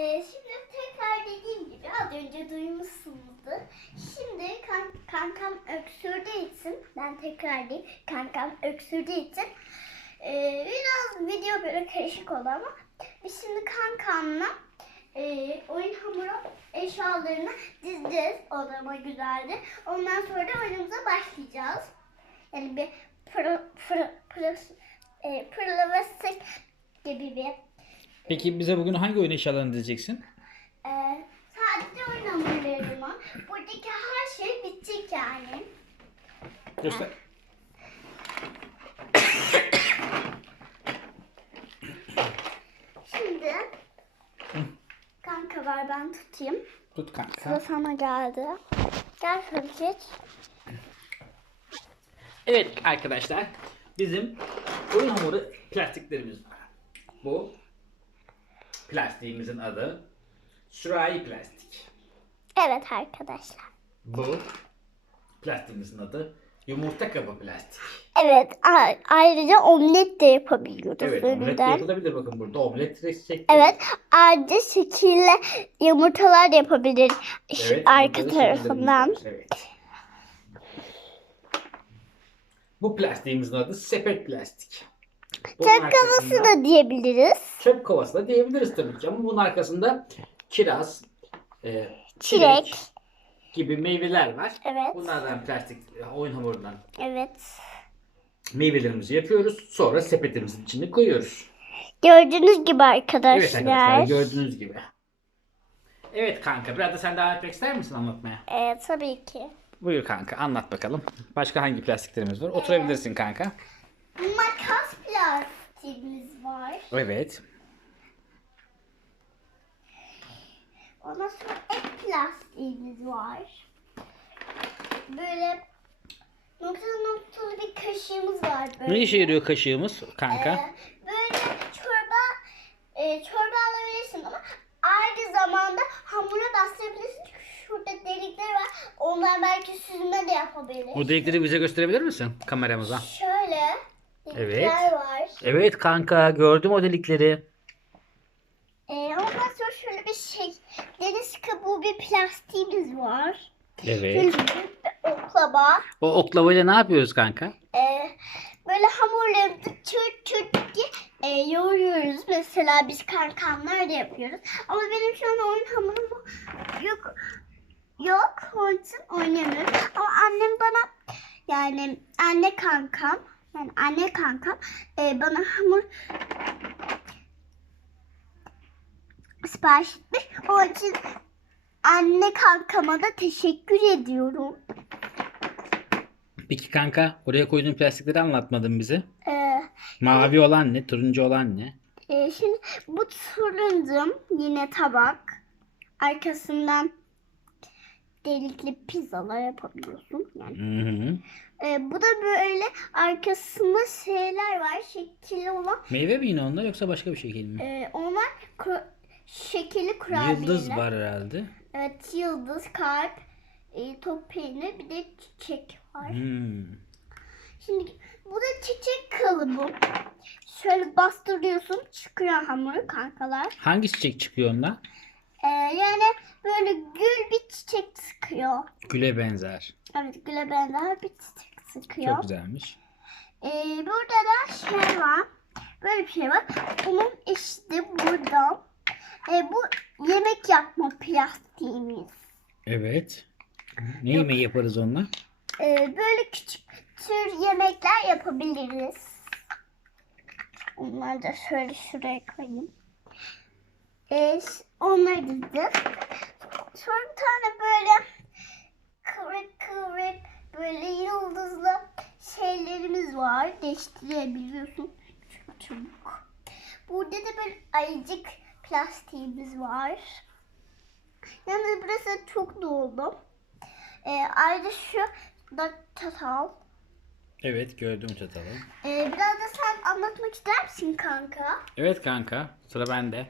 Ee, şimdi tekrar dediğim gibi az önce duymuşsunuzdur. Şimdi kan- kankam öksürdüğü için, ben tekrar diyeyim, kankam öksürdüğü için e, biraz video böyle karışık oldu ama biz şimdi kankamla e, oyun hamuru eşyalarını dizeceğiz odama güzelce. Ondan sonra da oyunumuza başlayacağız. Yani bir pırıl pırıl pırıl e, pırıl ve sık gibi bir Peki bize bugün hangi oyun eşyalarını diyeceksin? ee, sadece oyun hamurlarıma. Buradaki her şey bitecek yani. Göster. Şimdi kanka var ben tutayım. Tut Sıra kanka. sana geldi. Gel geç. Evet arkadaşlar. Bizim oyun hamuru plastiklerimiz var. Bu plastiğimizin adı sürahi plastik. Evet arkadaşlar. Bu plastiğimizin adı yumurta kabı plastik. Evet ayrıca omlet de yapabiliyoruz Evet omlet de önünden. yapılabilir bakın burada omlet şekli. Evet ayrıca şekille yumurtalar da yapabilir Evet, arka tarafından. Evet. Bu plastiğimizin adı sepet plastik. Bunun Çöp kovası arkasında- da diyebiliriz. Çöp kovası da diyebiliriz tabii ki ama bunun arkasında kiraz, e, Çilek. gibi meyveler var. Evet. Bunlardan plastik e, oyun hamurundan Evet. meyvelerimizi yapıyoruz. Sonra sepetimizin içine koyuyoruz. Gördüğünüz gibi Evet arkadaşlar. arkadaşlar gördüğünüz gibi. Evet kanka biraz da sen devam etmek ister misin anlatmaya? Evet tabii ki. Buyur kanka anlat bakalım. Başka hangi plastiklerimiz var? Oturabilirsin kanka. Var. Evet. Ondan sonra ek plastiğimiz var. Böyle noktalı noktalı bir kaşığımız var. Böyle. Ne işe yarıyor kaşığımız kanka? Ee, böyle çorba e, çorba alabilirsin ama aynı zamanda hamura bastırabilirsin. Çünkü şurada delikler var. Onlar belki süzme de yapabilir. O delikleri bize gösterebilir misin kameramıza? Şöyle delikler Evet. var. Evet kanka gördüm o delikleri. Ee, ondan sonra şöyle bir şey deniz kabuğu bir plastiğimiz var. Şöyle Evet. büyük bir oklava. O oklavayla ne yapıyoruz kanka? Ee, böyle hamurlarımızı çırt çırt diye e, yoğuruyoruz. Mesela biz kankamlar da yapıyoruz. Ama benim şu an oyun hamurum yok. Yok. Onun için oynamıyorum. Ama annem bana yani anne kankam yani anne kankam e, bana hamur sipariş etmiş. Onun için anne kankama da teşekkür ediyorum. Peki kanka oraya koyduğun plastikleri anlatmadın bize. Ee, Mavi olan ne? Turuncu olan ne? Ee, şimdi bu turuncum yine tabak. Arkasından delikli pizzalar yapabiliyorsun. Yani. Hı hı. Ee, bu da böyle arkasında şeyler var. Şekilli olan. Meyve mi yine onlar yoksa başka bir şekil mi? Ee, onlar kuru- şekilli kurabiyeler. Yıldız var herhalde. Evet yıldız, kalp, e, top peynir bir de çiçek var. Hmm. Şimdi bu da çiçek kalıbı. Şöyle bastırıyorsun çıkıyor hamuru kankalar. Hangi çiçek çıkıyor ondan? Ee, yani böyle gül bir çiçek sıkıyor. Güle benzer. Evet güle benzer bir çiçek sıkıyor. Çok güzelmiş. Ee, burada da şey var. Böyle bir şey var. Onun işte burada. Ee, bu yemek yapma plastiğimiz. Evet. Ne yemeği yaparız onunla? Ee, böyle küçük tür yemekler yapabiliriz. Onları da şöyle şuraya koyayım. Ş- onları dizdim. Sonra bir tane böyle kıvrık kıvrık böyle yıldızlı şeylerimiz var. Değiştirebiliyorsun. Çok çabuk. Burada da böyle ayıcık plastiğimiz var. Yalnız burası çok doldu. Ee, ayrıca şu da çatal. Evet gördüm çatalı. Ee, biraz da sen anlatmak ister misin kanka? Evet kanka sıra bende.